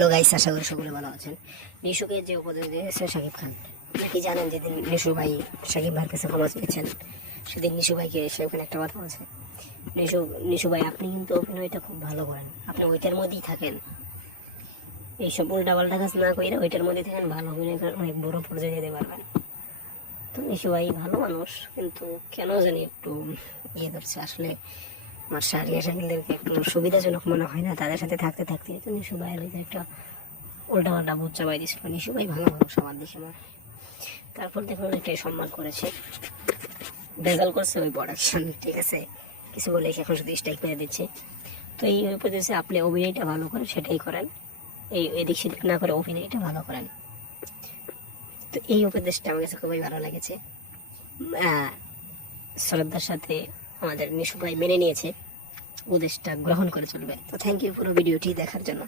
লোগাইস আশা করি সকলে ভালো আছেন। নিশুকে যে উপদেশ দিয়েছে শাকিব খান, নাকি জানেন যেদিন নিশু ভাই শাকিব ভাইয়ের কাছে ক্ষমা চেয়েছেন সেদিন নিশু ভাইকে এসে ওখানে একটা কথা বলছে। নিশু নিশু ভাই, আপনি কিন্তু অভিনয়টা খুব ভালো করেন। আপনি ওইটার মধ্যেই থাকেন। এইসব উল্টা পাল্টা কাজ না করে ওইটার মধ্যে থাকেন, ভালো অভিনয় করেন অনেক বড় পর্যায়ে যেতে পারবেন। তো নিশু ভাই ভালো মানুষ, কিন্তু কেন জানি একটু ইয়ে ধরছে, আসলে আমার সারিয়া সাকিলদেরকে একটু সুবিধাজনক মনে হয় না। তাদের সাথে থাকতে থাকতে তো নিশু ভাইয়ের ভিতরে একটা উল্টা পাল্টা বুঝ চাপাই দিয়েছিল। নিশু ভাই ভালো মানুষ আমার দেখে আমার তারপর দেখুন অনেকটাই সম্মান করেছে। ভেজাল করছে ওই প্রোডাকশন ঠিক আছে? কিছু বলে এখন শুধু স্ট্রাইক মেরে দিচ্ছে। তো এই উপদেশে আপনি অভিনয়টা ভালো করেন, সেটাই করেন। এই এদিক সেদিক না করে অভিনয়টা ভালো করেন। তো এই উপদেশটা আমার কাছে খুবই ভালো লেগেছে। শ্রদ্ধার সাথে আমাদের মিশু মেনে নিয়েছে। উপদেশটা গ্রহণ করে চলবে। তো থ্যাংক ইউ পুরো ভিডিওটি দেখার জন্য।